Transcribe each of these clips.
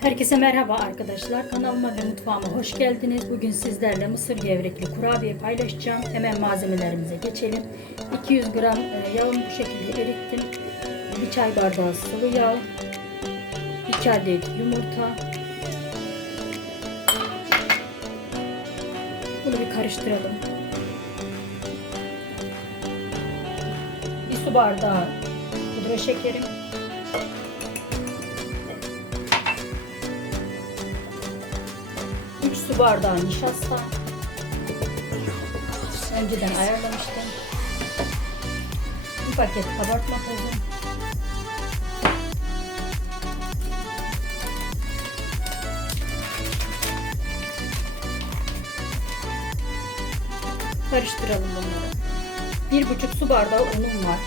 Herkese merhaba arkadaşlar. Kanalıma ve mutfağıma hoş geldiniz. Bugün sizlerle mısır gevrekli kurabiye paylaşacağım. Hemen malzemelerimize geçelim. 200 gram e, yağımı bu şekilde erittim. 1 çay bardağı sıvı yağ. 2 adet yumurta. Bunu bir karıştıralım. Bir su bardağı pudra şekerim. Bardağı nişasta. Önceden ayarlamıştım. Bir paket kabartma tozu. Karıştıralım bunları. Bir buçuk su bardağı unum var.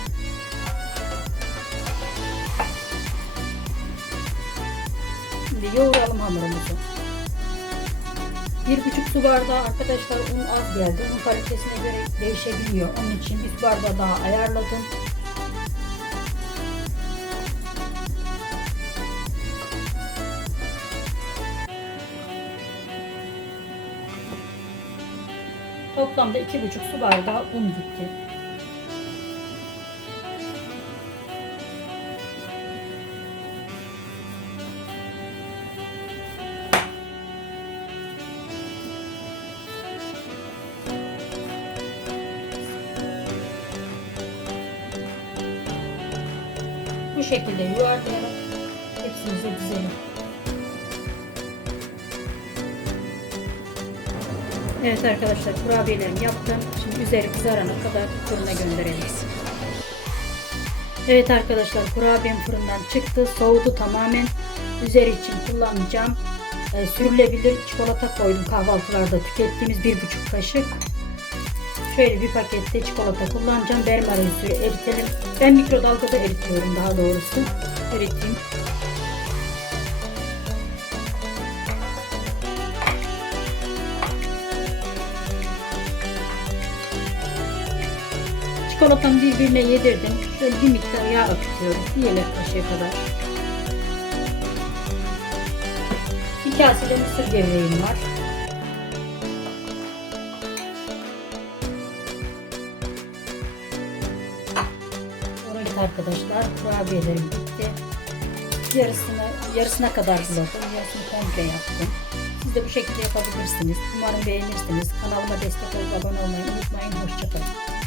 Şimdi yoğuralım hamurumuzu. Bir buçuk su bardağı arkadaşlar un az geldi. Un kalitesine göre değişebiliyor. Onun için bir su bardağı daha ayarladım. Toplamda iki buçuk su bardağı un gitti. Bu şekilde yuvarlayarak hepsimize dizelim. Evet arkadaşlar kurabiyelerimi yaptım. Şimdi üzeri kızarana kadar fırına gönderelim. Evet arkadaşlar kurabiyem fırından çıktı. Soğudu tamamen. Üzeri için kullanacağım. E, sürülebilir çikolata koydum kahvaltılarda tükettiğimiz bir buçuk kaşık. Şöyle bir pakette çikolata kullanacağım. Bermarin suyu eritelim. Ben mikrodalgada eritiyorum daha doğrusu. Eriteyim. Çikolatamı birbirine yedirdim. Şöyle bir miktar yağ akıtıyorum. Bir yemek kaşığı kadar. Bir kase de mısır gevreğim var. Evet arkadaşlar kurabiyelerim bitti. Yarısını, yarısına kadar buladım. Yarısını komple yaptım. Siz de bu şekilde yapabilirsiniz. Umarım beğenirsiniz. Kanalıma destek olup abone olmayı unutmayın. Hoşçakalın.